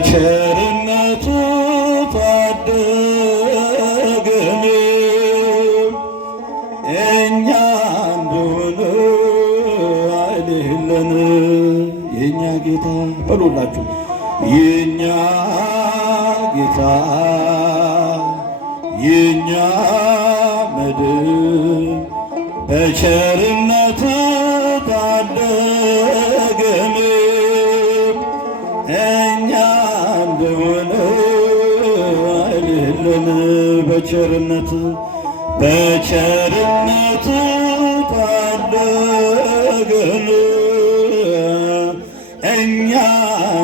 ቸርነቱ ታደገን እኛ እንደሆነ አይደለን። የእኛ ጌታ በሉላችሁ የእኛ ጌታ የእኛ መድን በቸርነቱ ታደገን እኛ እንደሆነ አይደለን። በቸርነቱ ታደገን እኛ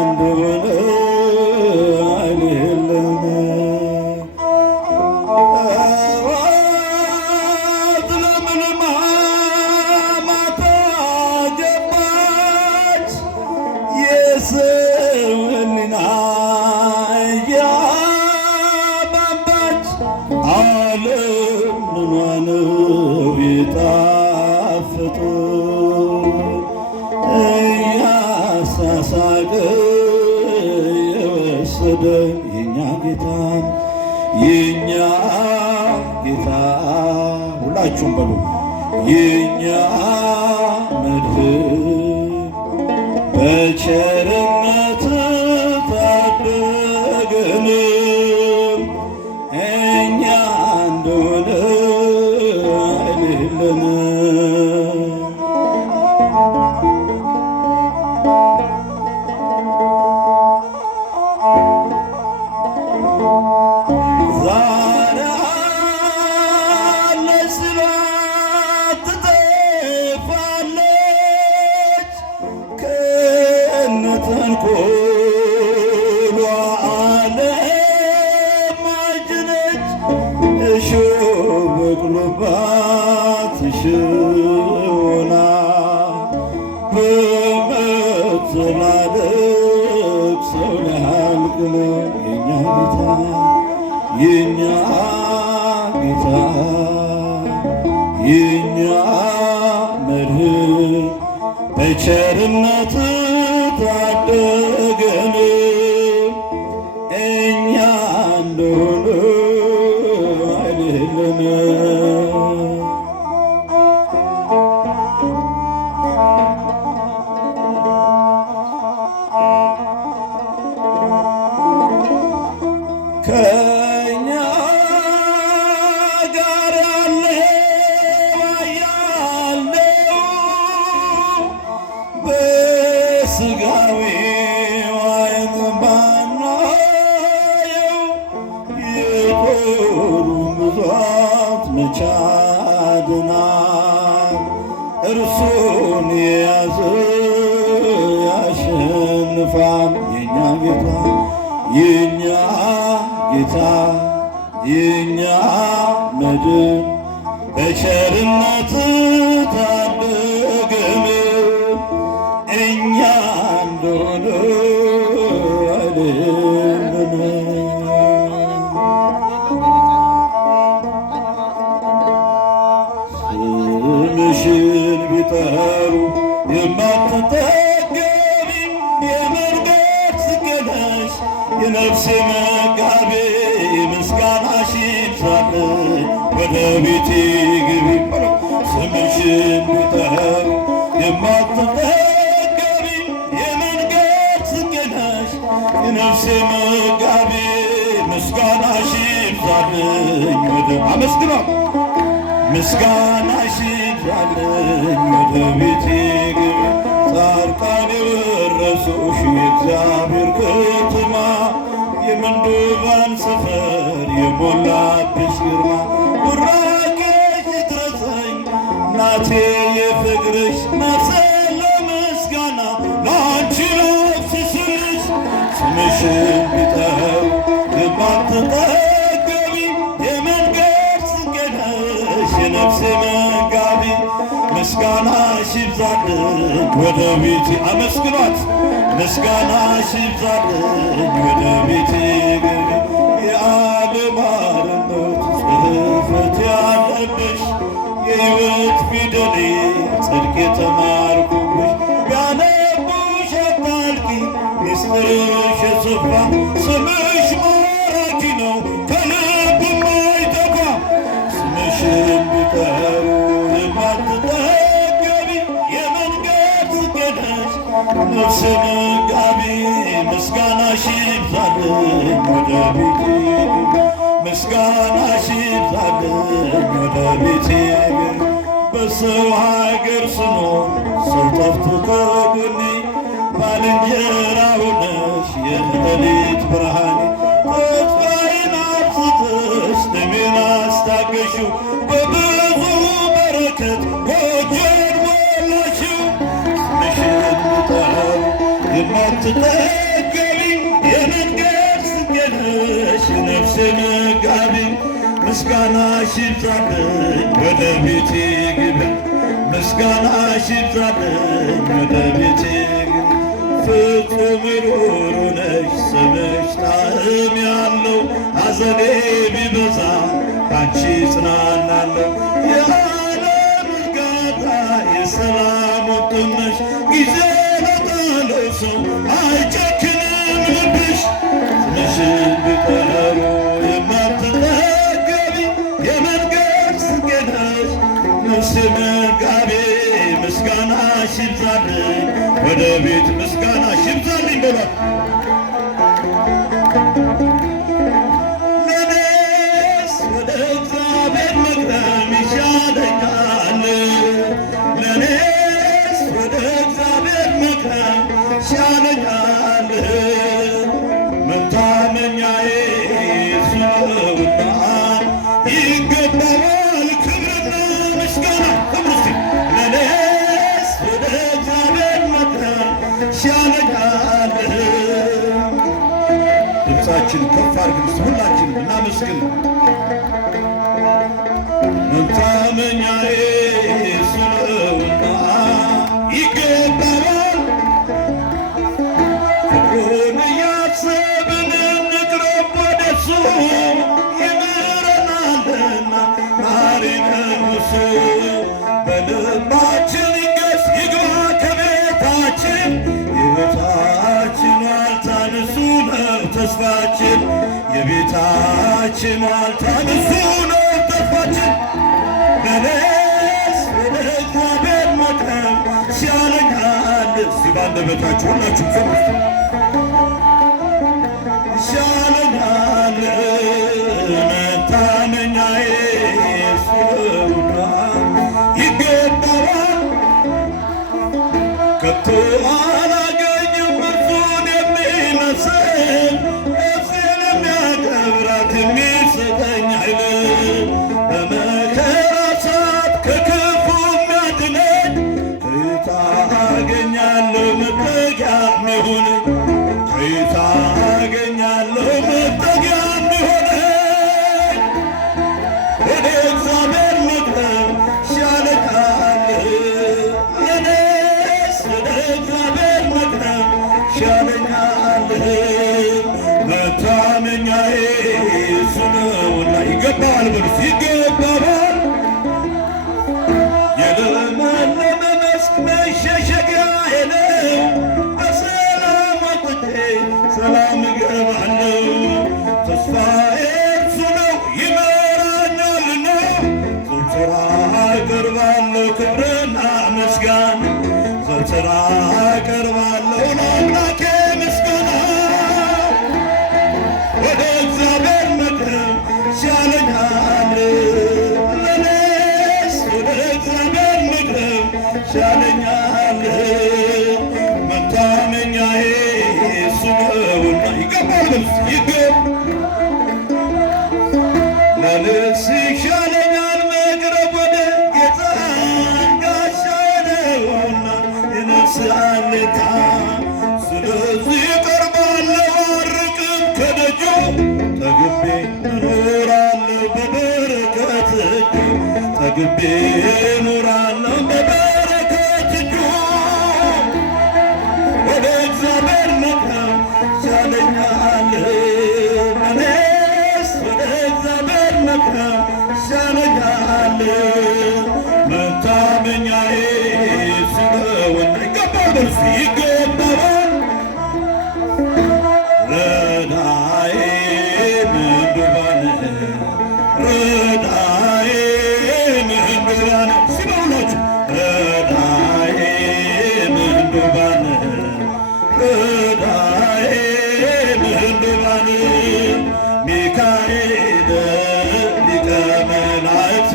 እንደሆነ አይደለን። ማታ ገባች የሰው ሕሊና እያባባች ዓለም ምኗ ነው የጣፈጠ እያሳሳቀ የወሰደ የኛ ጌታ የኛ ጌታ ሁላችሁም በሉ የኛ መድህን በቸርነት ታደገን እኛ እንደሆነ አይደለን። ዛሬ አለች ስሏት ትጠፋለች ከነ ተንኮሏ አለማጅነች እሾህ በቅሎባት እሾና በመተላለቅ ሰው ሊያልቅ ነው የኛ ጌታ የኛ መድህን በቸርነት ታደገን እኛ እንደሆነ አይደለን። ከእኛ ጋር ያለው በሥጋዊ ዓይን ባናየው የጦሩን ብዛት መቼ አድናል። እርሱን የያዘ ያሸንፋል። የኛ ጌታ የኛ ጌታ የኛ መድን በቸርነት ታደገን እኛ እንደሆነ አይደለን። ስምሽን ቢጠሩ የማትጠገቢ የመንገድ ስገነሽ የነፍሴ መጋቢ ምስጋናሽ ይብዛልኝ ወደ ቤቴ ግቢ። ስምሽን ቢጠሩ የማትጠገቢ የመንገድ ስንቄ ነሽ የነፍሴ መጋቢ ምስጋናሽ ይብዛልኝ ወደ አመስግኗል ምስጋናሽ ይብዛልኝ ወደ ቤቴ ግቢ። ጻድቃን የወረሱሽ የእግዚአብሔር ከተማ የምንዱባን ሰፈር የሞላብሽ ግርማ ቡራኬሽ ይድረሰኝ እናቴ የፍቅርሽ ነፍሴ ለምስጋና ለአንቺ ላፍስስልሽ። ስምሽን ቢጠሩ የማትጠገቢ የመንገድ ስንቄ ነሽ የነፍሴ መጋቢ ምስጋናሽ ይብዛልኝ ወደ ቤቴ አመስግኗት ምስጋናሽ ይብዛልኝ ወደ ቤቴ ግቢ። የዓለም አርነት ጽሕፈት ያለብሽ የሕይወት ፊደሌ ጽድቅ የተማርኩብሽ ቢያነቡሽ አታልቂ ምስጢርሽ የሰፋ ስምሽ ማራኪ ነው ከልብ የማይጠፋ ስምሽን ቢጠሩ የማትጠገቢ የመንገድ ጽጌ ነሽ ነፍሴ መጋቢ ምስጋናሽ ይብዛልኝ ወደ ቤቴ ምስጋናሽ ይብዛልኝ ወደ ቤቴ በሰው ሀገር ስኖር ሰው ጠፍቶ ከጎኔ ባልንጀራ ሆነሽ የሌሊት ብርሃኔ ተስፋዬን አብዝተሽ ደሜን አስታገሽው በብዙ በረከት ጎጆን ሞላሽው ስምሽን ብጠራው የማትጠገቢ የመንገድ ጽጌ ነሽ ነፍሴ መጋቢ ምስጋናሽ ይብዛልኝ ወደ ቤቴ ግቢ ምስጋናሽ ይብዛልኝ ወደ ቤቴ ግቢ ፍጹም ሩሩ ነሽ ስምሽ ጣዕም ያለው ሐዘኔ ቢበዛ ባንቺ ጽናናለሁ የዓለም እርጋታ የሰላም ውጥን ነሽ ጊዜ ለጣለው ሰው አይጨክንም ልብሽ ስምሽን ቢጠሩ ነፍሴ መጋቢ ምስጋናሽ ይብዛልኝ ወደ ቤት ምስጋናሽ ይብዛልኝ በሏት። ለኔስ ወደ እግዚአብሔር መቅረብ ይሻለኛል ለኔስ ወደ እግዚአብሔር መቅረብ ይሻለኛል መታመኛዬ እርሱ ነውና ይገባዋል ድምፃችን ከፍ አድርገን ሁላችንም እናመስግን። መታመኛዬ እርሱ ነውና ይገባዋል ፍቅሩን እያሰብን እንቅረብ ወደሱ ይምረናልና መሐሪ ነው እሱ በልባችን ይንገስ ይግባ ከቤታችን የቤታችን ዋልታን እሱ ነው ተስፋችን የቤታችን ዋልታን እሱ ነው ተስፋችን ለኔስ ወደ እግዚአብሔር መቅረብ ይሻለኛል እስቲ በአንደበታችሁ ሁላችሁ ፈርሱ ይሻለኛል መታመኛዬ እሱ ነውና ይገባዋል ከቶ አላገኝም እርሱን የሚመስል ነፍሴን የሚያከብራት የሚሰጠኝ ኃይል በመከራ ሰዓት ከክፉ የሚያድነኝ ከየት አገኛለሁ መጠጊያ የሚሆነኝ ከየት አገኛለሁ መጠጊያ የሚሆነኝ ወደ እግዚአብሔር መቅረብ ይሻለኛል ለኔስ ወደ እግዚአብሔር መቅረብ ይሻለኛል መታመኛዬ እሱ ነውና ይገባዋል በሉት ይገባዋል የለመለመ መስክ መሸሸጊያዬ ነው በሰላም ወጥቼ ሰላም እገባለሁ ተስፋዬ እርሱ ነው ይመራኛልና ዘወትር አቀርባለሁ ክብርና ምስጋና ዘወትር አቀርባለሁ ለአምላኬ ምስጋና ወደ እግዚአብሔር መቅረብ ይሻለኛል ለኔስ ወደ እግዚአብሔር መቅረብ ይሻለኛል መታመኛዬ እሱ ነውና ይገባል በሉት ለልብስ ይሻለኛል መቅረብ ወደ ጌታ ጋሻዬ ነውና የነፍስ አለታ ስለዚህ እቀርባለሁ አርቅም ከደጁ ተግቤ እኖራለሁ በበረከት እጁ ተግቤ እኖራለሁ በበረከት እጁ ወደ እግዚአብሔር መቅረብ ይሻለኛል እኔስ ወደ እግዚአብሔር መቅረብ ይሻለኛል መታመኛዬ እሱ ነውና ይገባዋል በርሱ ይገባዋል ምንዱባን ሚካኤል ሊቀ መላእክት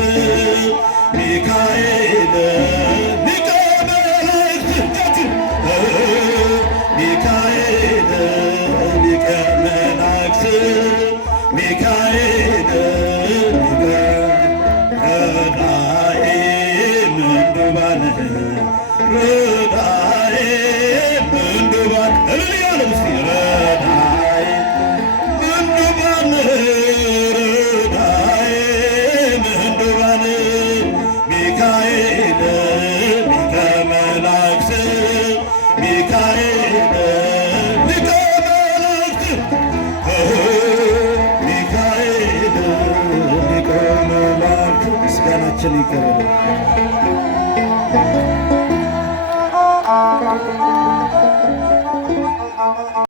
ሚካኤል ሊቀ መላእክት ሚካኤል ሊቀ መላእክት ሚካኤል ሊቀ ረዳኤ ምንዱባን ረዳኤ ምንዱባን እልል እስቲ ረዳኤ ምንዱባን ረዳኤ ምንዱባን ሚካኤል ሊቀ መላእክት ሚካኤል ሊቀ መላእክት ሚካኤል ሊቀ መላእክት ምስጋናችን ይቀበል።